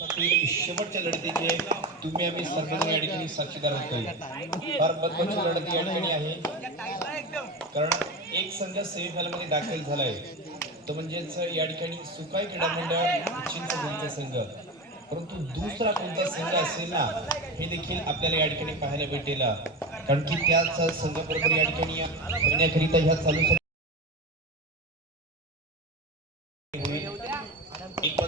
शेवटच्या लढतीचे तुम्ही आम्ही सर्वजण या ठिकाणी साक्षीदार होतोय. फार महत्वाची लढत या ठिकाणी आहे, कारण एक संघ सेमीफायनल मध्ये दाखल झालाय, तो म्हणजेच या ठिकाणी सुकाई क्रीडा मंडळ चिंचवडचा संघ. परंतु दुसरा कोणता संघ असेल ना, हे देखील आपल्याला या ठिकाणी पाहायला भेटेल, कारण की त्याच संघाबरोबर या ठिकाणी करण्याकरिता ह्या चालू एक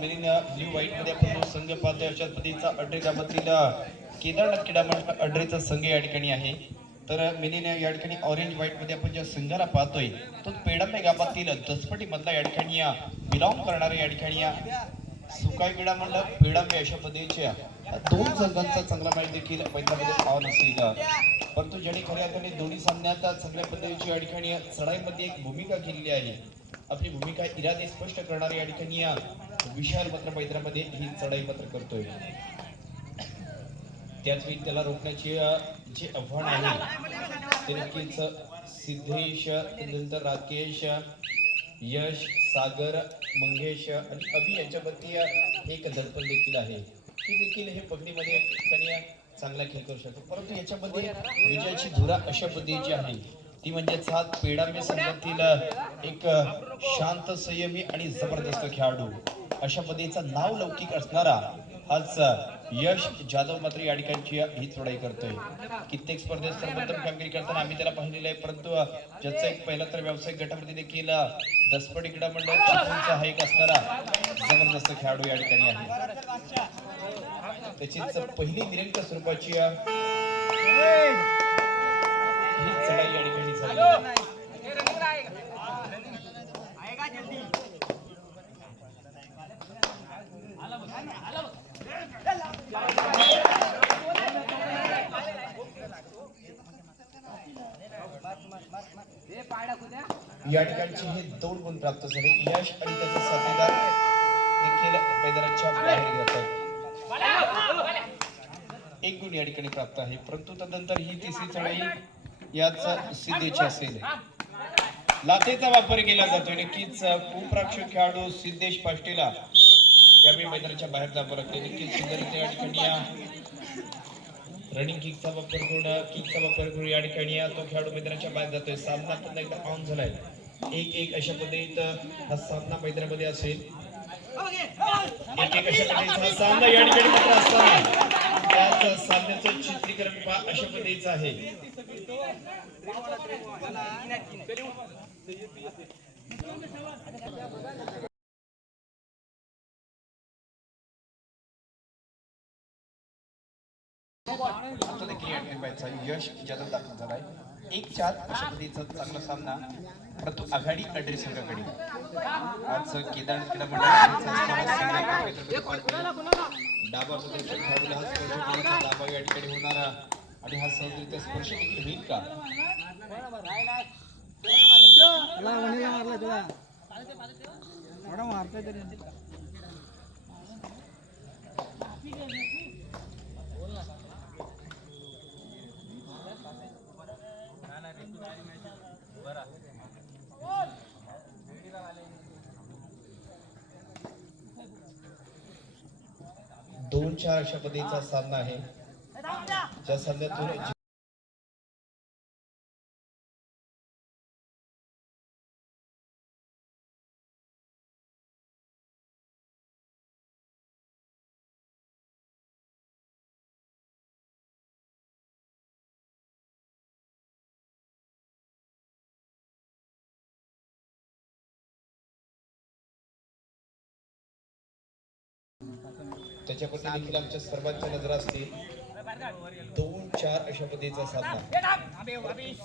मेरीन ब्ल्यू व्हाईट मध्ये आपण संघ पाहतोय. अशा पद्धतीचा अड्रे गावातील केदारनाथ क्रीडा मंडळ अड्रेचा संघ या ठिकाणी आहे. तर मेरीन या ठिकाणी ऑरेंज व्हाईट मध्ये आपण ज्या संघाला पाहतोय तो पेडंबे गावातील दसपटी मधला या ठिकाणी बिलॉंग करणारे या ठिकाणी सुकाई क्रीडा मंडळ पेडंबे अशा पद्धतीच्या दोन संघांचा चांगला मॅच देखील मैदानामध्ये पाहावं नसेल. परंतु ज्याने खऱ्या अर्थाने दोन्ही सामन्यात चांगल्या पद्धतीची या ठिकाणी चढाईमध्ये एक भूमिका केलेली आहे. आपली भूमिका इरादे स्पष्ट करणारे या ठिकाणी विशाल मात्र मैदानामध्ये ही चढाई मात्र करतोय. त्याच वेळी त्याला रोखण्याची जे आव्हान आहे ते नक्कीच सिद्धेश, त्यानंतर राकेश, यश, सागर, मंगेश आणि अभि यांच्यावरती एक दडपण देखील आहे. ती देखील हे पगडीमध्ये ठिकाणी चांगला खेळ करू शकतो. परंतु याच्यामध्ये विजयाची धुरा अशा पद्धतीची आहे, ती म्हणजे सात पेडंबे संघातील एक शांत, संयमी आणि जबरदस्त खेळाडू. अशा पद्धतीचा नाव लौकिक असणारा हाच यश जाधव मात्र या ठिकाणची ही चढाई करतोय. कित्येक स्पर्धेत सर्वोत्तम कामगिरी करताना आम्ही त्याला पाहिलेलं आहे. परंतु ज्याचा एक पहिला तर व्यावसायिक गटामध्ये देखील दसपटी क्रीडा मंडळ चिपळूणचा हा एक असणारा जबरदस्त खेळाडू या ठिकाणी आहे. त्याचीच पहिली निरंकुश स्वरूपाची चढाई या ठिकाणी झाली. या ठिकाणचे हे दोन गुण प्राप्त झाले. यश आणि त्याचा साथीदार देखील मैदानाच्या बाहेर जात आहेत. एक गुण या ठिकाणी प्राप्त आहे. परंतु तदनंतर ही तिसरी चढाई याच सिद्धेची असेल. लाथेचा वापर केला जातोय. नक्कीच कुप्राक्षक खेळाडू सिद्धेश पाष्टेला यावेळी मैदानाच्या बाहेर जावं लागते. नक्कीच सुंदर या ठिकाणी रनिंग किकचा वापर करून या ठिकाणी तो खेळाडू मैदानाच्या बाहेर जातोय. सामना पुन्हा एकदा ऑन झालाय. 1-1 अशा पद्धतीत हा सामना मैदानामध्ये असेल. 1-1 अशा पद्धतीचा सामना या ठिकाणी मात्र असताना त्याच सामन्याचं चित्रीकरण पहा अशा पद्धतीचं आहे. यश जाधव दाखल झालाय. 1-4 अशा पद्धतीचा चांगला सामना, परंतु आघाडी अड्रे संघाकडे. आज केदारनाथ क्रीडा डाबा डाबा या ठिकाणी होणारा आणि हा सहजरित्या स्पर्श देखील होईल का? दोन 4 अशा पद्धतीचा सामना आहे, ज्या सामन्यातून त्याच्याबद्दल देखील आमच्या सर्वांच्या नजर असतील. 2-4 अशा पद्धतीचा सामना.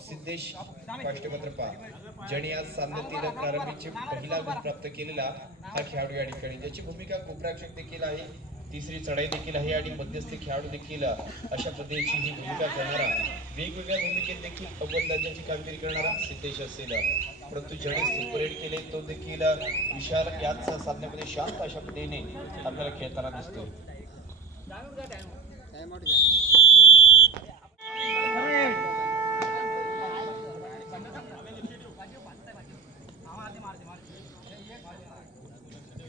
सिद्धेश पाष्टे मात्र पहा, ज्याने आज सामन्यातील प्रारंभीचे पहिला गुण प्राप्त केलेला हा खेळाडू या ठिकाणी. त्याची भूमिका कुप्राक्षक देखील आहे, तिसरी चढाई देखील आहे आणि मध्यस्थी खेळाडू देखील अशा पद्धतीची ही भूमिका करणारा, वेगवेगळ्या भूमिकेत देखील अव्वल दर्जाची कामगिरी करणारा सिद्धेश असेल. परंतु ज्याने सुपर हिट केले तो देखील विशाल याच सामन्यामध्ये शांत अशा पद्धतीने आपल्याला खेळताना दिसतोय.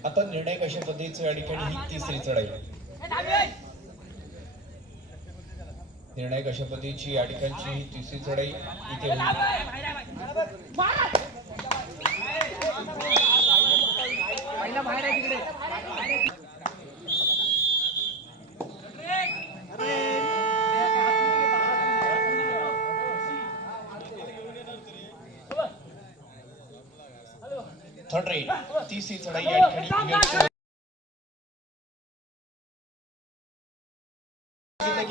आता निर्णायक अशा पद्धतीचं या ठिकाणी ही तिसरी चढाई. निर्णायक अशा पद्धतीची या ठिकाणची ही तिसरी चढाई इथे होईल. थर्ड राईड तिसरी चढाई या ठिकाणी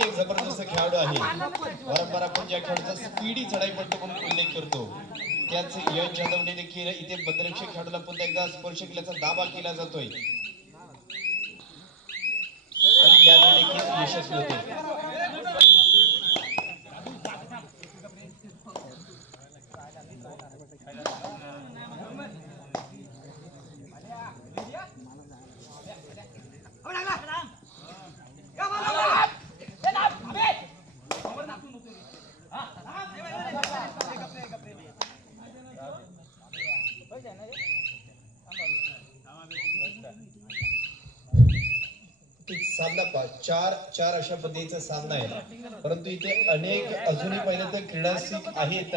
एक जबरदस्त खेळाडू आहे. वारंवार आपण ज्या खेळाडूचा स्पीडी चढाईपट्टू म्हणून उल्लेख करतो त्याच यश जाधवने देखील इथे बदरक्षक खेळाडूला पुन्हा एकदा स्पर्श केल्याचा दावा केला जातोय आणि यावेळी देखील यशस्वी होते. सामना चार अशा पद्धतीचा सामना आहे. परंतु इथे अनेक अजूनही पाहिलं तर क्रीडासिक आहेत.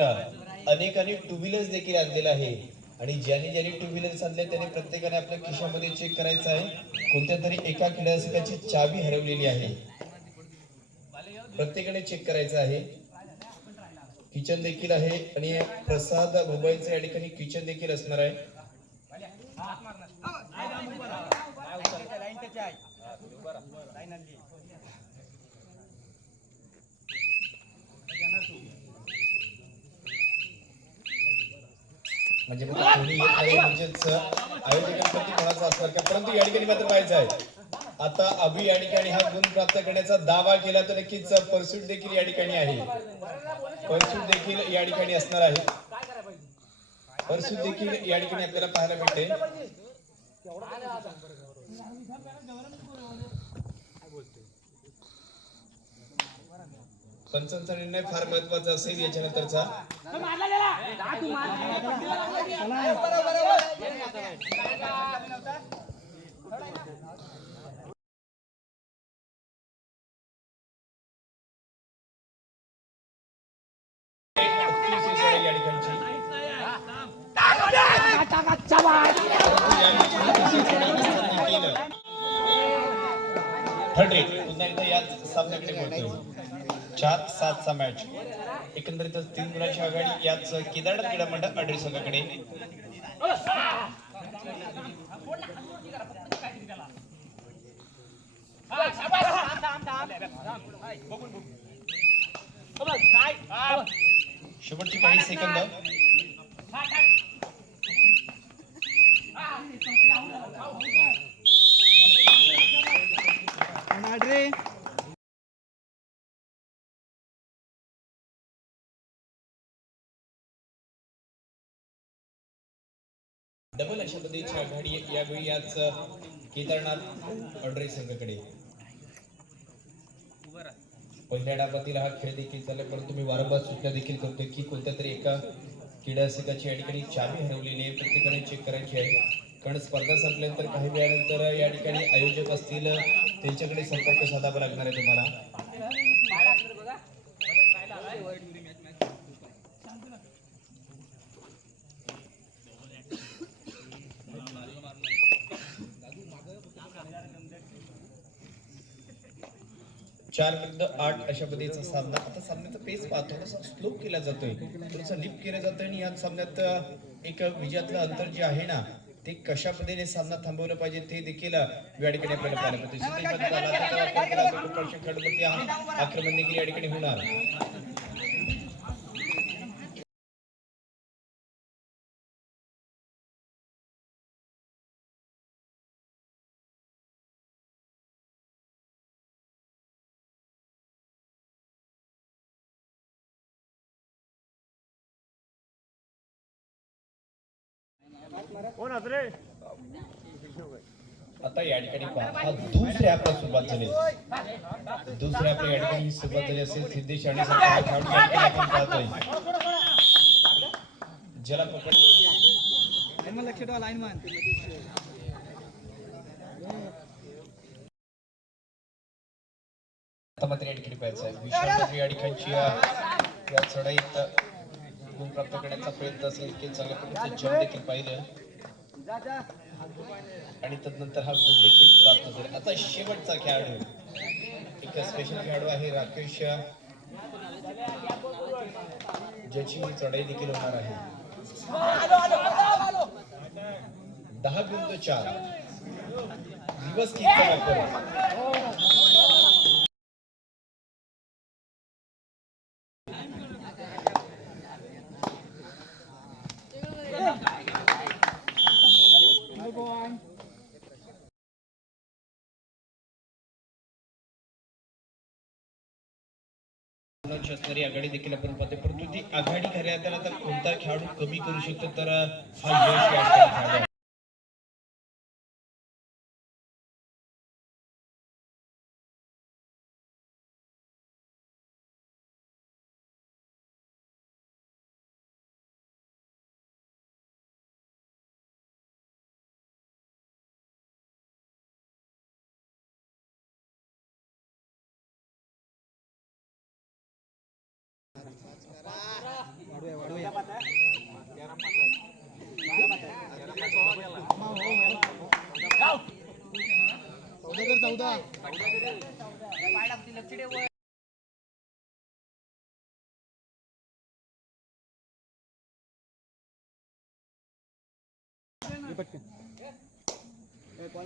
अनेकांनी टू व्हीलर्स देखील आणलेला आहे आणि ज्यांनी टू व्हीलर्स आणले त्याने प्रत्येकाने आपल्या खिशामध्ये चेक करायचं आहे. कोणत्या तरी एका क्रीडासिकाची चावी हरवलेली आहे. प्रत्येकाने चेक करायचं आहे. किचन देखील आहे आणि प्रसाद मोबाईलचं या ठिकाणी किचन देखील असणार आहे. म्हणजे कोणी येत नाही म्हणजेच आयोजकांप्रती कोणाचा असणार का. परंतु या ठिकाणी मात्र पाहायचं आहे आता अभि या ठिकाणी हा गुण प्राप्त करण्याचा दावा केला तर नक्कीच परसूट देखील या ठिकाणी आहे. परसूट देखील या ठिकाणी असणार आहे. परसूट देखील या ठिकाणी आपल्याला पाहायला मिळते. पंचांचा निर्णय फार महत्वाचा असेल याच्यानंतरचा. पुन्हा एकदा याच सामन्याकडे बोलतोय. 4-7 मॅच एकंदरीतच 3 गुणांची आघाडी याच केदारनाथ क्रीडा मंडळ अडरी संघाकडे. शेवटची काही सेकंद. डबल अशा पद्धतीची आघाडी यावेळी याच केदारनाथ अडरी संघाकडे. पहिल्या डावातील हा खेळ देखील चालला परंतु मी वारंवार सूचना देखील करतोय की कोणत्या तरी एका क्रीडासिकाची या ठिकाणी चावी हरवलेली आहे. प्रत्येकाने चेक करायची आहे कारण स्पर्धा संपल्यानंतर काही वेळानंतर या ठिकाणी आयोजक असतील त्यांच्याकडे संपर्क साधावा लागणार आहे तुम्हाला. चार विरुद्ध 8 अशा पद्धतीचा सामना. आता सामन्याचा पेस पाहतो थोडासा स्लो केला जातोय, थोडासा लिप केला जातोय आणि या सामन्यात एक विजयातलं अंतर जे आहे ना ते कशा पद्धतीने सामना थांबवला पाहिजे ते देखील या ठिकाणी आपल्याला पाहायला मिळते. आक्रमण देखील या ठिकाणी होणार. आता या ठिकाणी पहा दुसऱ्या आपला सुरुवात झाली. दुसऱ्या आपल्या या ठिकाणी सुरुवात झाली असेल. सिद्धेश आणि आपण पाहतोय ज्याला पकड मात्र या ठिकाणी पाहायचं आहे विशाल या ठिकाणची या चढाईत गुण प्राप्त करण्याचा प्रयत्न असेल की चांगल्या प्रकारचे जंप देखील पाहिलं आणि तदनंतर हा गुण देखील प्राप्त झाला. आता शेवटचा खेळाडू एक स्पेशल खेळाडू आहे राकेश ज्याची चढाई देखील होणार आहे 10.4 रिवर्स किकचा वापर असणारी आघाडी देखील आपण पाहतो परंतु ती आघाडी खऱ्या अर्थाने आता कोणता खेळाडू कमी करू शकतो तर हा यश या ठिकाणी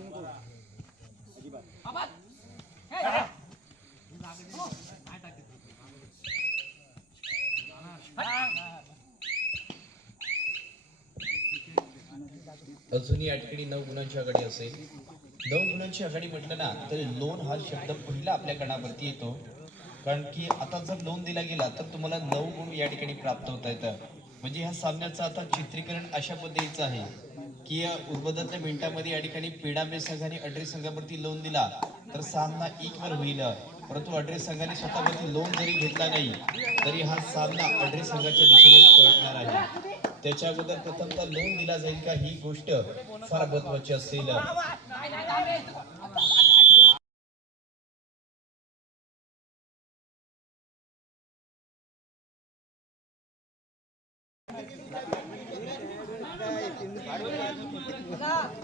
झाला. अजूनही या ठिकाणी 9 गुणांची आघाडी असेल. 9 गुणांची आघाडी म्हटलं ना तर लोन हा शब्द पहिला आपल्या कानावरती येतो कारण की आता जर लोन दिला गेला तर तुम्हाला 9 गुण या ठिकाणी प्राप्त होता येतं. म्हणजे ह्या सामन्याचं आता चित्रीकरण अशा पद्धतीचं आहे की उर्वरित मिनिटांमध्ये या ठिकाणी पेडांबे संघाने अड्री संघावरती लोन दिला तर सामना 1 वर होईल परंतु अड्री संघाने स्वतःवरती लोन जरी घेतला नाही तरी हा सामना अड्री संघाच्या दिशेने पळणार आहे. त्याच्या अगोदर प्रथमतः लोन दिला जाईल का ही गोष्ट फार महत्त्वाची असेल.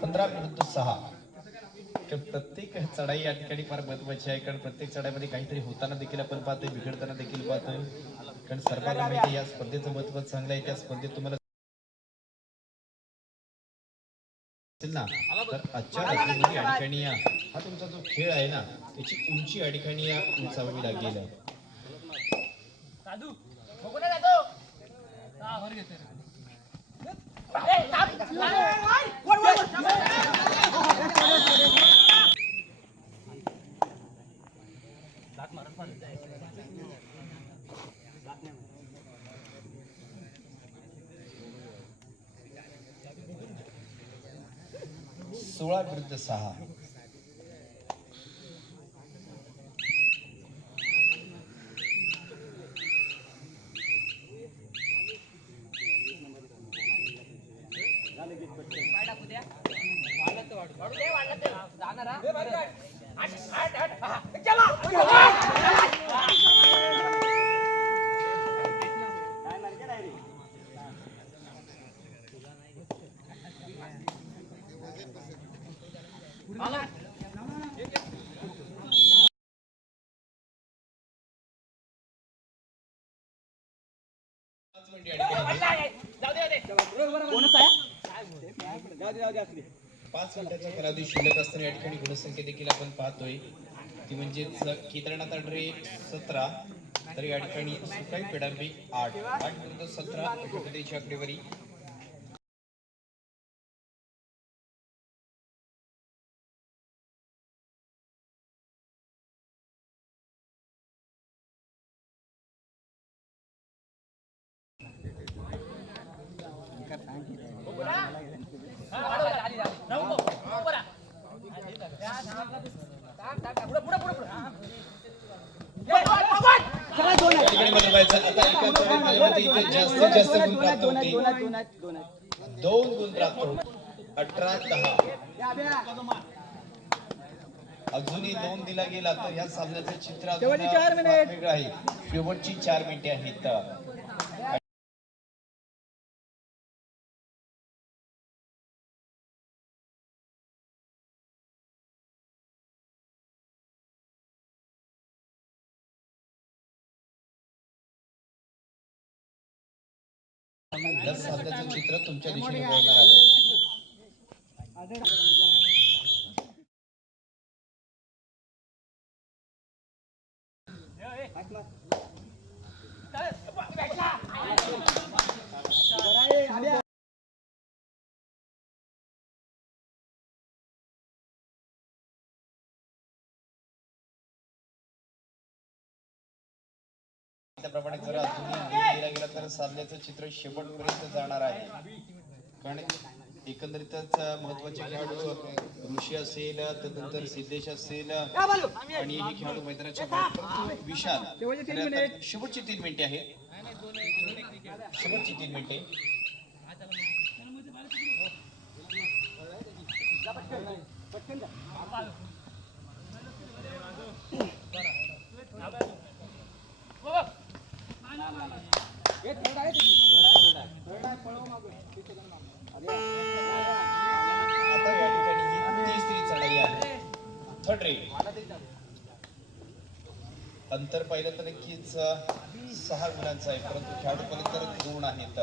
पंधरा विरुद्ध 6 प्रत्येक चढाई या ठिकाणी फार महत्वाची आहे कारण प्रत्येक चढाईमध्ये काहीतरी होताना देखील आपण पाहतोय बिघडताना देखील पाहतोय कारण सर्वांना माहिती या स्पर्धेचं महत्व चांगलं आहे. त्या स्पर्धेत तुम्हाला ना तर आजच्या रात्रीमध्ये या ठिकाणी हा तुमचा जो खेळ आहे ना त्याची उंची या ठिकाणी उंचावावी लागेल. सोळा विरुद्ध 6 5 मिनिटाचा कालावधी शिल्लक असताना या ठिकाणी गुणसंख्या देखील आपण पाहतोय ती म्हणजे केदारनाथ अड्रे 17 तर या ठिकाणी सुकाई पेडांबे 8 विरुद्ध 17 उपकथेची आकडेवारी. जास्तीत जास्त गुण प्राप्त होते 2 गुण प्राप्त होते 18-10. अजूनही 2 दिला गेला तर या सामन्याचं चित्र अजून शेवटची 4 मिनिट. वेगळं आहे. शेवटची 4 मिनिटे आहेत. या सामन्याचं चित्र तुमच्या दिशेने वळणार आहे. त्याप्रमाणे जर अजूनही लीड दिला गेला तर सामन्याचं चित्र शेवटपर्यंत जाणार आहे. कारण एकंदरीतच महत्वाचे खेळाडू ऋषी असेल, त्यानंतर सिद्धेश असेल आणि हे खेळाडू मैदानाच्या बाहेर, परंतु विशाल शेवटची 3 मिनिटे आहे. शेवटची 3 मिनिटे. आता या ठिकाणी ही तिसरी चढाई आहे. Third red. अंतर पाहिलं तर नक्कीच 6 गुणांचं आहे, परंतु खेळाडूपर्यंत तर 2 आहेत.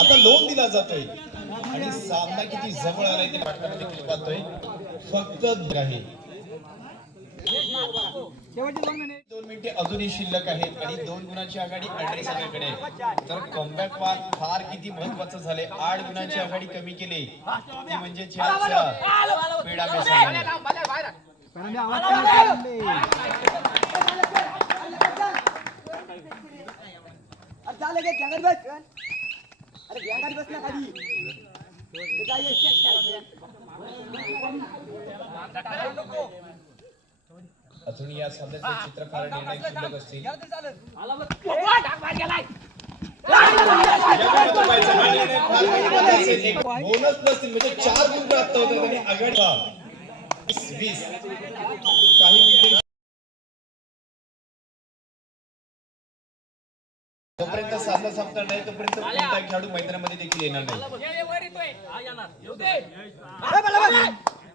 आता लोन दिला जातोय आणि सामना किती जवळ आलाय ते देखील पाहतोय. फक्त आहे 2 मिनिटे अजूनही शिल्लक आहेत आणि 2 गुणांची आघाडी अड्रेस कडे. तर कमबॅक फार किती महत्वाचं झाले. 8 गुणांची आघाडी कमी केली ती म्हणजे पेडा अजून या सामन्याचे चित्रकार निर्णय शिल्लक असतील. बोनस नसतील म्हणजे 4 गुण प्राप्त होतात आणि आघाडी 20 काही मिनिटे जोपर्यंत सामना संपणार नाही तोपर्यंत कोणता खेळाडू मैदानामध्ये देखील येणार नाही.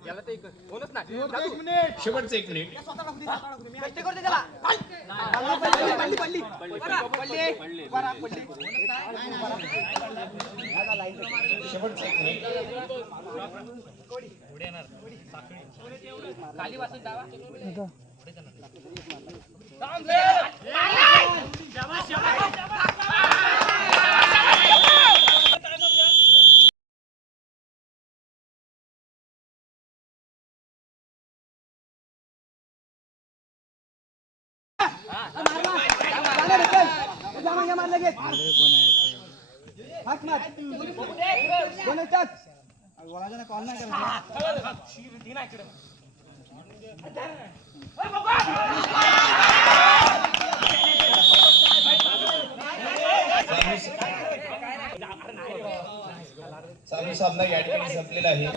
शेवटचं 1 मिनिट. शेवटचं 1 मिनिट. सामना या ठिकाणी संपलेला आहे.